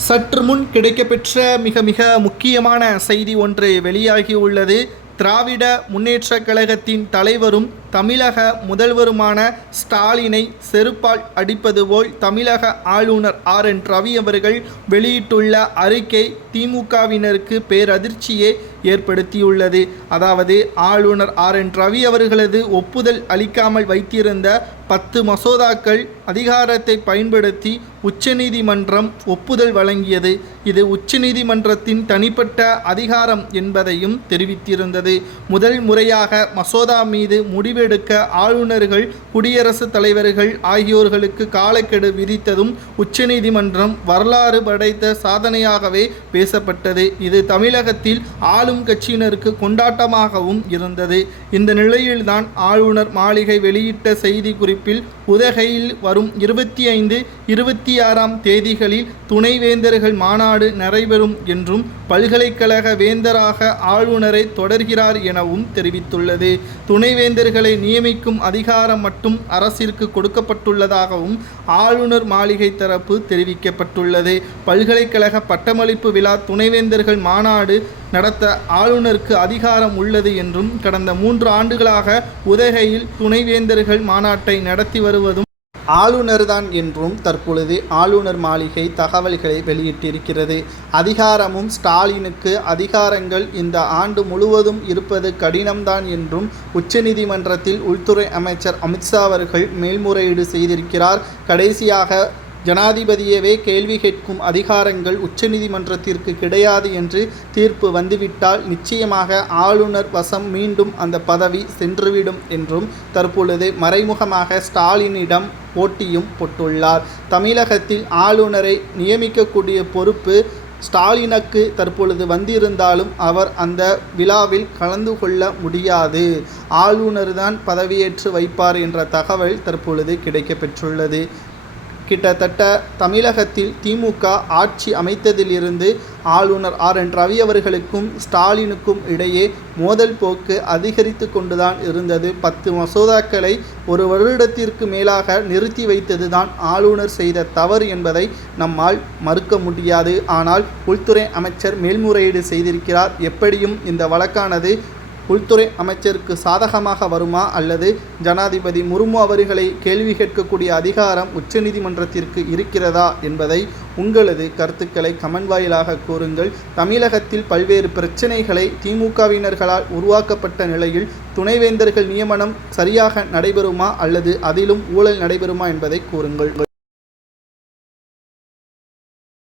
சற்று முன் கிடைக்கப்பெற்ற மிக முக்கியமான செய்தி ஒன்று வெளியாகியுள்ளது. திராவிட முன்னேற்றக் கழகத்தின் தலைவரும் தமிழக முதல்வருமான ஸ்டாலினை செருப்பால் அடிப்பது போல் தமிழக ஆளுநர் RN ரவி அவர்கள் வெளியிட்டுள்ள அறிக்கை திமுகவினருக்கு பேரதிர்ச்சியை ஏற்படுத்தியுள்ளது. அதாவது ஆளுநர் RN ரவி அவர்களது ஒப்புதல் அளிக்காமல் வைத்திருந்த 10 மசோதாக்கள் அதிகாரத்தை பயன்படுத்தி உச்சநீதிமன்றம் ஒப்புதல் வழங்கியது. இது உச்சநீதிமன்றத்தின் தனிப்பட்ட அதிகாரம் என்பதையும் தெரிவித்திருந்தது. முதல் முறையாக மசோதா மீது முடிவெடுக்க ஆளுநர்கள், குடியரசுத் தலைவர்கள் ஆகியோர்களுக்கு காலக்கெடு விதித்ததும் உச்சநீதிமன்றம் வரலாறு படைத்த சாதனையாகவே பேசப்பட்டது. இது தமிழகத்தில் ஆளும் கட்சியினருக்கு கொண்டாட்டமாகவும் இருந்தது. இந்த நிலையில்தான் ஆளுநர் மாளிகை வெளியிட்ட செய்தி குறிப்பில் உதகையில் வரும் 25, 26ஆம் தேதிகளில் துணைவேந்தர்கள் மாநாடு நடைபெறும் என்றும் பல்கலைக்கழக வேந்தராக ஆளுநரை தொடர்கிறார் எனவும் தெரிவித்துள்ளது. துணைவேந்தர்களை நியமிக்கும் அதிகாரம் மட்டும் அரசிற்கு கொடுக்கப்பட்டுள்ளதாகவும் ஆளுநர் மாளிகை தரப்பு தெரிவிக்கப்பட்டுள்ளது. பல்கலைக்கழக பட்டமளிப்பு விழா துணைவேந்தர்கள் மாநாடு நடத்த ஆளுநருக்கு அதிகாரம் உள்ளது என்றும் கடந்த 3 ஆண்டுகளாக உதகையில் துணைவேந்தர்கள் மாநாட்டை நடத்தி வருவதும் ஆளுநர்தான் என்றும் தற்பொழுது ஆளுநர் மாளிகை தகவல்களை வெளியிட்டிருக்கிறது. அதிகாரமும் ஸ்டாலினுக்கு அதிகாரங்கள் இந்த ஆண்டு முழுவதும் இருப்பது கடினம்தான் என்றும் உச்சநீதிமன்றத்தில் உள்துறை அமைச்சர் அமித்ஷா அவர்கள் மேல்முறையீடு செய்திருக்கிறார். கடைசியாக ஜனாதிபதியவே கேள்வி கேட்கும் அதிகாரங்கள் உச்சநீதிமன்றத்திற்கு கிடையாது என்று தீர்ப்பு வந்துவிட்டால் நிச்சயமாக ஆளுநர் வசம் மீண்டும் அந்த பதவி சென்றுவிடும் என்றும் தற்பொழுது மறைமுகமாக ஸ்டாலினிடம் போட்டியும் போட்டுள்ளார். தமிழகத்தில் ஆளுநரை நியமிக்கக்கூடிய பொறுப்பு ஸ்டாலினுக்கு தற்பொழுது வந்திருந்தாலும் அவர் அந்த விழாவில் கலந்து கொள்ள முடியாது. ஆளுநர் தான் பதவியேற்று வைப்பார் என்ற தகவல் தற்பொழுது கிடைக்கப்பெற்றுள்ளது. கிட்டத்தட்ட தமிழகத்தில் திமுக ஆட்சி அமைத்ததிலிருந்து ஆளுநர் RN ரவி அவர்களுக்கும் ஸ்டாலினுக்கும் இடையே மோதல் போக்கு அதிகரித்து கொண்டுதான் இருந்தது. 10 மசோதாக்களை ஒரு வருடத்திற்கு மேலாக நிறுத்தி வைத்ததுதான் ஆளுநர் செய்த தவறு என்பதை நம்மால் மறுக்க முடியாது. ஆனால் உள்துறை அமைச்சர் மேல்முறையீடு செய்திருக்கிறார். எப்படியும் இந்த வழக்கானது உள்துறை அமைச்சருக்கு சாதகமாக வருமா அல்லது ஜனாதிபதி முர்மு அவர்களை கேள்வி கேட்கக்கூடிய அதிகாரம் உச்சநீதிமன்றத்திற்கு இருக்கிறதா என்பதை உங்களது கருத்துக்களை கமெண்ட் வாயிலாக கூறுங்கள். தமிழகத்தில் பல்வேறு பிரச்சனைகளை திமுகவினர்களால் உருவாக்கப்பட்ட நிலையில் துணைவேந்தர்கள் நியமனம் சரியாக நடைபெறுமா அல்லது அதிலும் ஊழல் நடைபெறுமா என்பதை கூறுங்கள்.